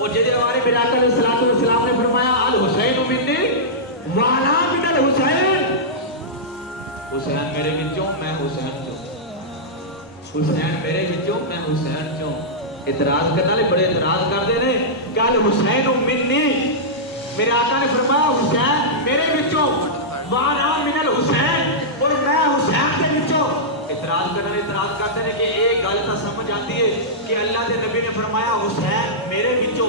اور جیسے ہمارے میرے آقا علیہ السلام نے فرمایا الحسین منی وانا من الحسین، حسین میرے وچوں میں حسین چوں، حسین میرے وچوں میں حسین چوں۔ اعتراض کرنے والے بڑے اعتراض کرتے ہیں کہ الحسین منی، میرے آقا نے فرمایا حسین میرے وچوں وانا من الحسین، اور میں حسین کے وچوں۔ اعتراض کرنے والے اعتراض کرتے ہیں کہ ایک گل تو سمجھ آتی ہے کہ اللہ کے نبی نے فرمایا حسین میرے وچوں،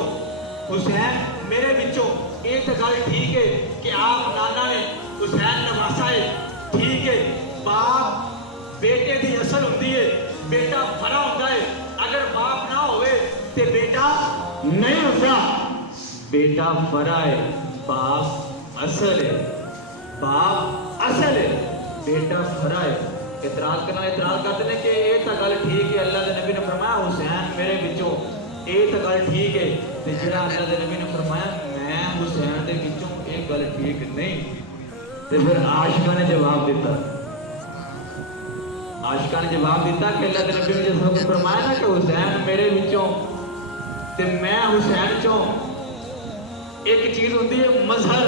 حسین میرے وچوں، یہ تو گل ٹھیک ہے کہ آپ نانا نے حسین نواسا ہے، ٹھیک ہے، باپ بیٹے دی اصل ہوندی ہے، بیٹا بڑا ہوتا ہے، اگر باپ نہ ہوئے تو بیٹا نہیں ہوتا، بیٹا بڑا ہے، باپ اصل ہے، باپ اصل ہے، بیٹا بڑا ہے۔ اعتراض کرنا اعتراض کرتے ہیں کہ یہ تو گل ٹھیک ہے، اللہ کے نبی نے فرمایا حسین میرے وچوں، یہ تو گل ٹھیک ہے، تے جڑا اللہ کے نبی نے فرمایا میں حسین دے وچوں، یہ گل ٹھیک نہیں۔ تے پھر عاشقاں نے جواب دیتا، عاشقاں نے جواب دیتا کہ اللہ کے نبی نے جس وقت فرمایا نا کہ حسین میرے وچوں تے میں حسین چوں، ایک چیز ہوتی ہے مظہر،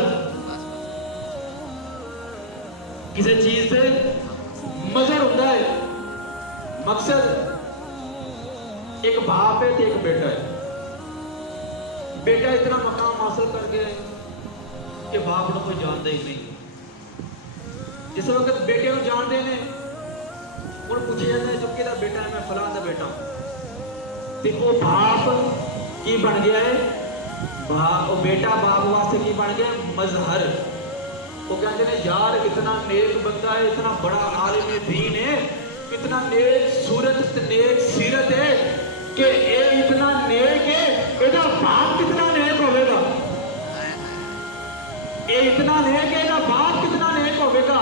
کسی چیز سے مظہر ہوتا ہے، مقصد ایک باپ ہے تو ایک بیٹا ہے، بیٹا اتنا مقام حاصل کر گیا ہے کہ باپ کو کوئی جانتا ہی نہیں۔ جس وقت بیٹے کو جانتے ہیں اور پوچھے جاتا ہے جو کہ بیٹا ہے، میں فلاں دا بیٹا ہوں، تو وہ باپ کی بن گیا ہے، وہ بیٹا باپ واسطے کی بن گیا ہے مظہر۔ وہ کہتے ہیں یار اتنا نیک بندہ ہے، اتنا بڑا عالم دین ہے، اتنا نیک صورت نیک سیرت ہے کہ اے اتنا نیک ہے، ایدہ باپ کتنا نیک ہوئے گا، اے اتنا نیک ہے، ایدہ باپ کتنا نیک ہوئے گا۔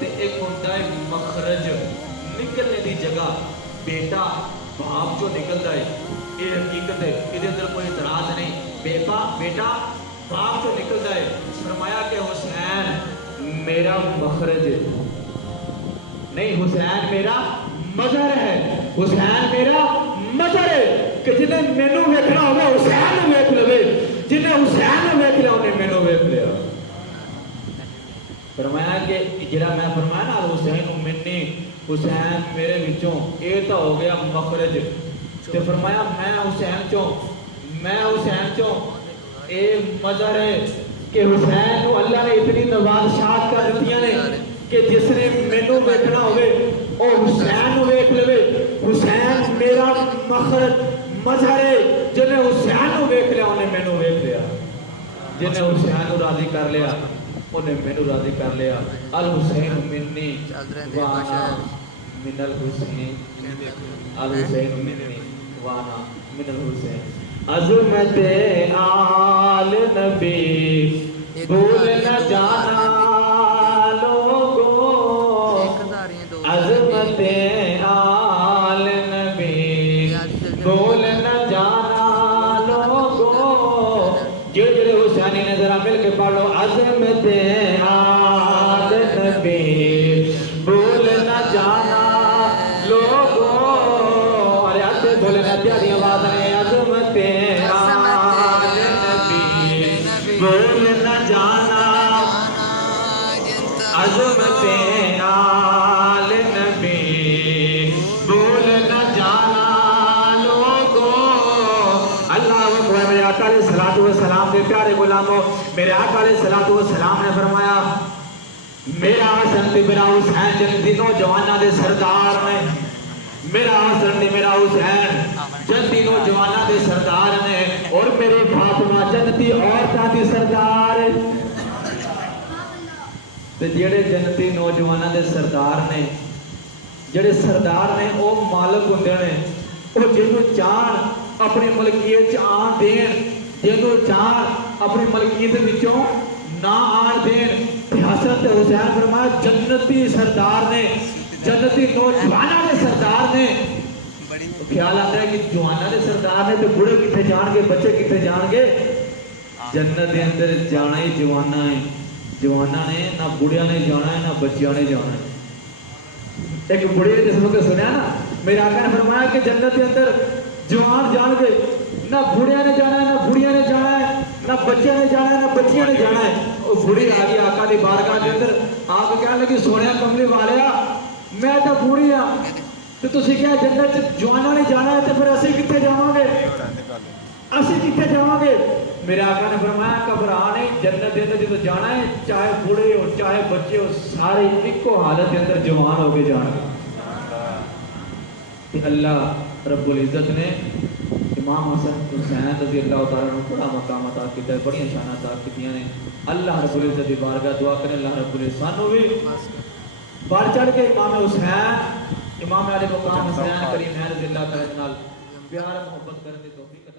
تے ایک ہوتا ہے مخرج، نکلنے دی جگہ، بیٹا باپ جو نکلتا ہے، یہ حقیقت ہے، یہ اندر کوئی اعتراض نہیں، بیٹا باپ جو نکلتا ہے۔ فرمایا کہ حسین میرا مخرج ہے، نہیں حسین میرا مظہر ہے، حسین میرا مظہر ہے کہ جنہیں مینوں ویکھنا ہوگا حسین نوں ویکھ لوے، جنہیں حسین نوں ویکھ لیا انہیں مینوں ویکھ لیا۔ فرمایا کہ جڑا میں فرمایا نا حسین منی، حسین میرے وچوں، یہ تو ہو گیا مخرج۔ تے فرمایا میں حسین چوں، میں حسین چوں، اے مظہر ہے کہ حسین کو اللہ نے اتنی نوازشات کر دتیاں نے کہ جس نے مینوں ویکھنا ہوئے اور حسین نوں ویکھ لوے۔ حسین میرا مخرج مظہر ہے، جنہیں حسین نوں ویکھ لیا انہیں مینوں ویکھ لیا، جنہیں حسین نوں راضی کر لیا انہیں مینوں راضی کر لیا۔ الحسین منی وانا من الحسین، الحسین منی وانا من الحسین۔ عظمت آل نبی بھول نہ جانا لوگوں، عظمت آل نبی بھول نہ جانا لوگوں۔ جڑے حسینی نے ذرا مل کے پڑھو، عظمت آل نبی بھول نہ جانا لوگوں، ارے آتے بھولے نہ پیاری آواز ہے، عظمت آل نبی بھول نہ جانا، عظمت آل نبی بھول نہ جانا لوگوں۔ اللہ اکبر۔ میرے آقا علیہ السلام کے پیارے غلاموں، میرے آقا علیہ السلام نے فرمایا میرا حسن تے میرا حسین جنتی نوجوانہ دے سردار نے، میرا حسن تے میرا حسین جنتی نوجوانہ دے سردار نے، اور میری فاطمہ جنتی عورتاں دی سردار ہے۔ تے جڑے جنتی نوجوانہ دے سردار نے، جڑے سردار نے وہ مالک ہوندے نے، وہ جنوں چاہن اپنی ملکیت آن دین، جنوں چاہن اپنی ملکیت وچوں نہ آن دین۔ حسن تے حسین فرمایا جنتی سردار نے، جنتی نوجوانہ دے سردار نے۔ خیال آتا ہے کہ جوانہ دے سردار نے تو بڑے کتنے جان گے، بچے کتنے جان گے؟ جنت دے اندر جانا ہی جوانہ ہے، جوانہ نے نہ بڑیاں نے جانا ہے نہ بچیاں نے جانا ہے۔ ایک بڑے نے جس وقت سنیا نا، میرے آقا نے فرمایا کہ جنت کے اندر جوان جان گے، نہ بڑیاں نے جانا ہے نہ بچے نے جانا ہے نہ بچیاں نے جانا ہے. وہ بوڑھی آ گئی آقا دی بارگاہ دے اندر آ کے کہنے لگی سونے کملی والیا میں تو بوڑھی ہاں تے تسی کیا جنت جواناں نے جانا ہے تے پھر اسی کتے جاواں گے اسی کتے جاواں گے. میرے آقا نے فرمایا گھبرا نہیں جنت دے اندر جدوں جانا ہے چاہے بوڑھے ہو چاہے بچے ہو سارے ایکو حالت دے اندر جوان ہو کے جان گے. اللہ رب العزت نے امام حسن حسین رضی اللہ تعالیٰ عنہ بڑا مقام عطا کیتا ہے بڑی شان عطا کیتیاں نے. اللہ رب العزت دی بارگاہ دعا کریں اللہ رب العزت سانو بھی بڑھ چڑھ کے امام حسین امام علی مقام حسین کریم رضی اللہ تعالیٰ عنہ پیار محبت کرنے توفیق